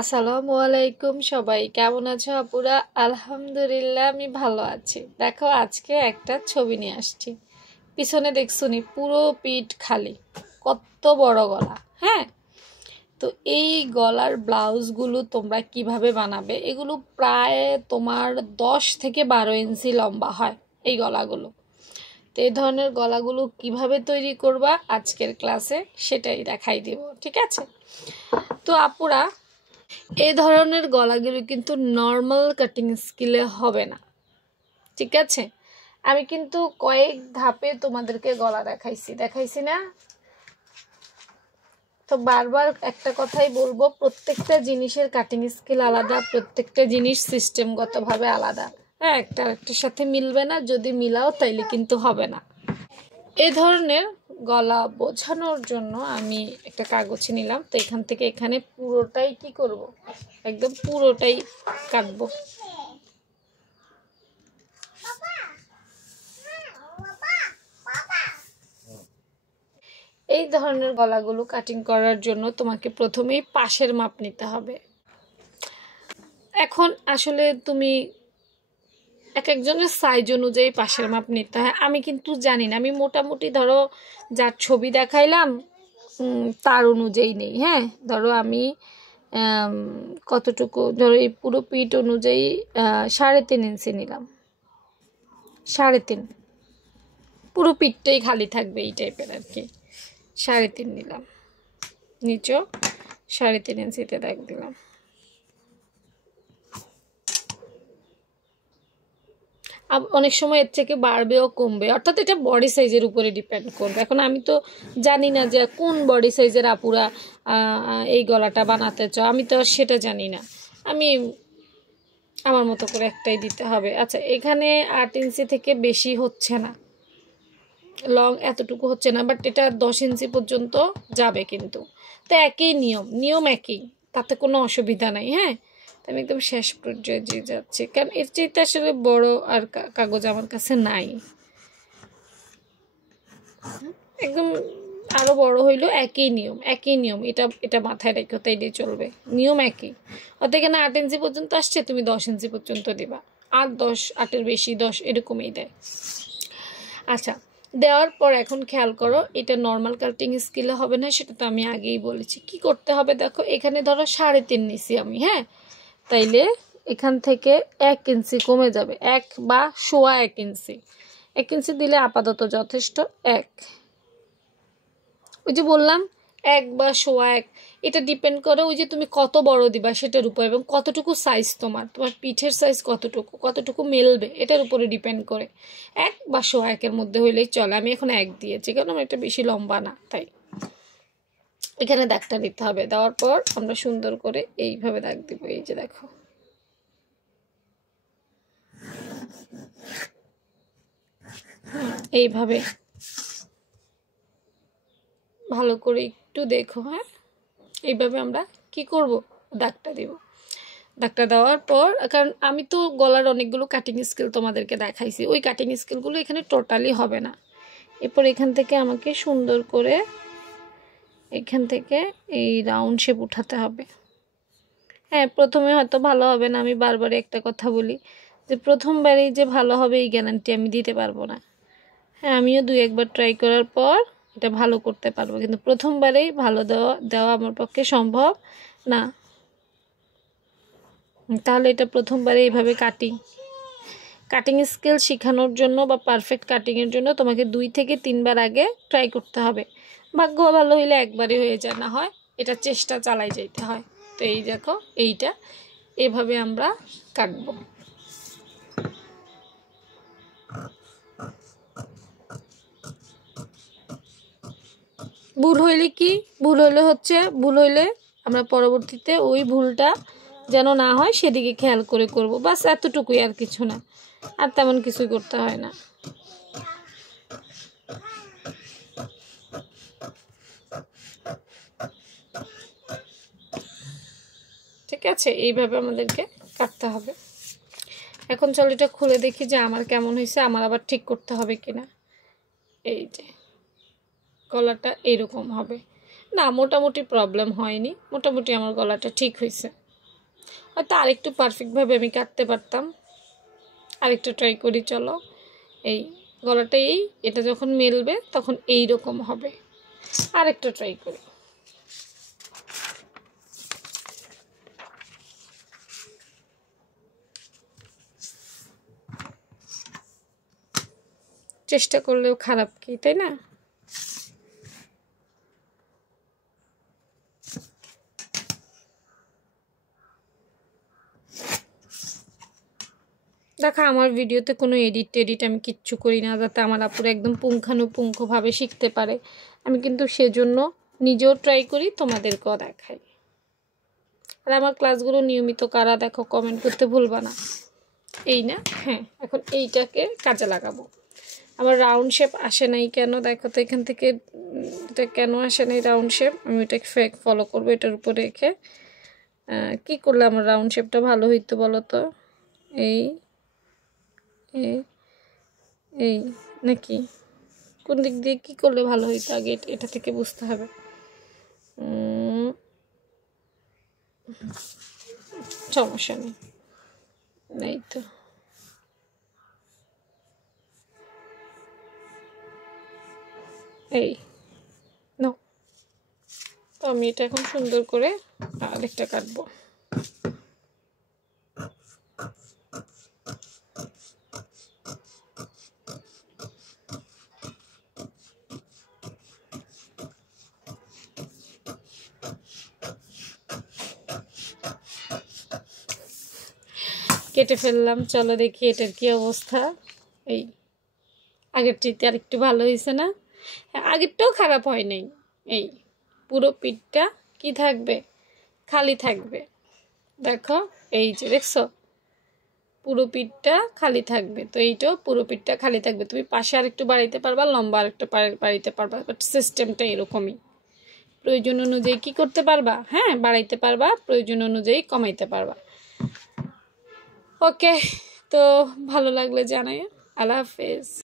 আসসালামু আলাইকুম সবাই কেমন আছো আপুরা? আলহামদুলিল্লাহ আমি ভালো আছি। দেখো আজকে একটা ছবি নিয়ে আসছি। পিছনে দেখছুনি পুরো পিঠ খালি, কত বড় গলা। হ্যাঁ, তো এই গলার ব্লাউজগুলো তোমরা কিভাবে বানাবে? এগুলো প্রায় তোমার 10 থেকে 12 ইঞ্চি লম্বা হয় এই গলাগুলো। তো এই ধরনের গলাগুলো কিভাবে তৈরি করবা আজকের ক্লাসে সেটাই দেখাই দিব, ঠিক আছে? তো আপুরা, এই ধরনের গলাগুলো কিন্তু নর্মাল কাটিং স্কিলে হবে না, ঠিক আছে? আমি কিন্তু কয়েক ধাপে তোমাদেরকে গলা দেখাইছি না? তো বারবার একটা কথাই বলবো, প্রত্যেকটা জিনিসের কাটিং স্কিল আলাদা, প্রত্যেকটা জিনিস সিস্টেমগতভাবে আলাদা। হ্যাঁ, একটা আরেকটার সাথে মিলবে না, যদি মিলাও তাইলে কিন্তু হবে না। এই ধরনের গলা বোঝানোর জন্য আমি একটা কাগজ নিলাম। তো এখান থেকে এখানে পুরোটাই কি করব, একদম পুরোটাই কাটবো। এই ধরনের গলাগুলো কাটিং করার জন্য তোমাকে প্রথমেই পাশের মাপ নিতে হবে। এখন আসলে তুমি এক একজনের সাইজ অনুযায়ী পাশের মাপ নিতে হয়। আমি কিন্তু জানি না, আমি মোটামুটি ধরো যার ছবি দেখাইলাম তার অনুযায়ী নেই। হ্যাঁ, ধরো আমি কতটুকু, ধরো এই পুরো পিঠ অনুযায়ী 3.5 ইঞ্চি নিলাম। 3.5, পুরো পিঠটাই খালি থাকবে এই টাইপের আর কি। 3.5 নিলাম, নিচেও 3.5 ইঞ্চিতে দাগ দিলাম। অনেক সময় এর থেকে বাড়বেও কমবে, অর্থাৎ এটা বডি সাইজের উপরে ডিপেন্ড করবে। এখন আমি তো জানি না যে কোন বডি সাইজের আপুরা এই গলাটা বানাতে চাও, আমি তো সেটা জানি না। আমি আমার মতো করে একটাই দিতে হবে। আচ্ছা, এখানে 8 ইঞ্চি থেকে বেশি হচ্ছে না, লং এতটুকু হচ্ছে না, বাট এটা 10 ইঞ্চি পর্যন্ত যাবে কিন্তু। তো একই নিয়ম একই, তাতে কোনো অসুবিধা নাই। হ্যাঁ, আমি একদম শেষ পর্যায়ে যে যাচ্ছি, কারণ এর চাইতে আসলে বড় আর কাগজ আমার কাছে নাই। একদম আরও বড় হইলো, একই নিয়ম, এটা মাথায় রেখে তাইলে চলবে, নিয়ম একই। অত এখানে 8 ইঞ্চি পর্যন্ত আসছে, তুমি 10 ইঞ্চি পর্যন্ত দিবা। 8, 10, 8-এর বেশি 10 এরকমই দেয়। আচ্ছা, দেওয়ার পর এখন খেয়াল করো, এটা নর্মাল কাটিং স্কিলে হবে না, সেটা তো আমি আগেই বলেছি। কি করতে হবে দেখো, এখানে ধরো 3.5 নিছি আমি। হ্যাঁ, তাইলে এখান থেকে 1 ইঞ্চি কমে যাবে, 1 বা 1.25 ইঞ্চি। 1 ইঞ্চি দিলে আপাতত যথেষ্ট। 1, ওই যে বললাম 1 বা 1.25, এটা ডিপেন্ড করে ওই যে তুমি কত বড় দিবা সেটার উপর, এবং কতটুকু সাইজ তোমার পিঠের সাইজ কতটুকু মেলবে এটার উপরে ডিপেন্ড করে। 1 বা 1.25-এর মধ্যে হইলেই চলে। আমি এখন 1 দিয়েছি কারণ আমার এটা বেশি লম্বা না, তাই। এখানে দাগটা দিতে হবে। দেওয়ার পর আমরা সুন্দর করে এইভাবে দাগ দিব। এই যে দেখো, এইভাবে ভালো করে একটু দেখো। হ্যাঁ, এইভাবে আমরা কি করব, দাগটা দেব। দাগটা দেওয়ার পর, কারণ আমি তো গলার অনেকগুলো কাটিং স্কিল তোমাদেরকে দেখাইছি, ওই কাটিং স্কিলগুলো এখানে টোটালি হবে না। এরপর এখান থেকে আমাকে সুন্দর করে এখান থেকে এই রাউন্ড শেপ উঠাতে হবে। হ্যাঁ, প্রথমে হয়তো ভালো হবে না, আমি বারবার একটা কথা বলি যে প্রথমবারেই যে ভালো হবে এই গ্যারান্টি আমি দিতে পারবো না। হ্যাঁ, আমিও 2-1 বার ট্রাই করার পর এটা ভালো করতে পারবো, কিন্তু প্রথমবারেই ভালো দেওয়া আমার পক্ষে সম্ভব না। তাহলে এটা প্রথমবারে এইভাবে কাটিং স্কিল শেখানোর জন্য বা পারফেক্ট কাটিংয়ের জন্য তোমাকে 2 থেকে 3 বার আগে ট্রাই করতে হবে। ভাগ্য ভালো হইলে একবারই হয়ে যায়, না হয় এটা চেষ্টা চালাই যাইতে হয়। তো এই দেখো, এইটা এভাবে আমরা কাটবো। ভুল হইলে আমরা পরবর্তীতে ওই ভুলটা যেন না হয় সেদিকে খেয়াল করে করব, বাস এতটুকুই, আর কিছু না, আর তেমন কিছুই করতে হয় না। ঠিক আছে, এইভাবে আমাদেরকে কাটতে হবে। এখন চল এটা খুলে দেখি যে আমার কেমন হয়েছে, আমার আবার ঠিক করতে হবে কিনা। এই যে গলাটা এরকম হবে না, মোটামুটি প্রবলেম হয়নি, মোটামুটি আমার গলাটা ঠিক হয়েছে। হয়তো আরেকটু পারফেক্টভাবে আমি কাটতে পারতাম। আরেকটু ট্রাই করি, চলো। এই গলাটা এটা যখন মেলবে তখন এই রকম হবে। আরেকটু ট্রাই করি। চেষ্টা করলেও খারাপ কি, তাই না? দেখো, আমার ভিডিওতে কোনো এডিট আমি কিচ্ছু করি না, যাতে আমার আপুরা একদম পুঙ্খানুপুঙ্খভাবে শিখতে পারে। আমি কিন্তু সেজন্য নিজেও ট্রাই করি, তোমাদেরকেও দেখাই। আর আমার ক্লাসগুলো নিয়মিত কারা দেখো কমেন্ট করতে ভুলবা না। এই না, হ্যাঁ, এখন এইটাকে কাজে লাগাবো। আমার রাউন্ড শেপ আসে নাই কেন দেখো তো, এখান থেকে এটা কেন আসে নাই রাউন্ড শেপ। আমি ওইটাকে ফলো করবো, এটার উপর রেখে কি করলে আমার রাউন্ড শেপটা ভালো হইতো বলো তো? এই এই নাকি কোন দিক দিয়ে কী করলে ভালো হইতো আগে এটা থেকে বুঝতে হবে। সমস্যা নেই, এই তো এই নাও। তো আমি এটা এখন সুন্দর করে আরেকটা কাটবো। কেটে ফেললাম, চলো দেখি এটার কি অবস্থা। এই আগের চাইতে আর একটু ভালো হয়েছে না? হ্যাঁ, আগেরটাও খারাপ হয় নাই। এই পুরো পিঠটা কি থাকবে, খালি থাকবে। দেখো, এই যে দেখছো, পুরো পিঠটা খালি থাকবে। তো এইটাও পুরো পিঠটা খালি থাকবে। তুমি পাশে আর একটু বাড়াইতে পারবা, লম্বা আর একটু বাড়াইতে পারবা, বাট সিস্টেমটা এরকমই। প্রয়োজন অনুযায়ী কি করতে পারবা, হ্যাঁ, বাড়াইতে পারবা, প্রয়োজন অনুযায়ী কমাইতে পারবা। ওকে, তো ভালো লাগলে জানাই। আল্লাহ হাফেজ।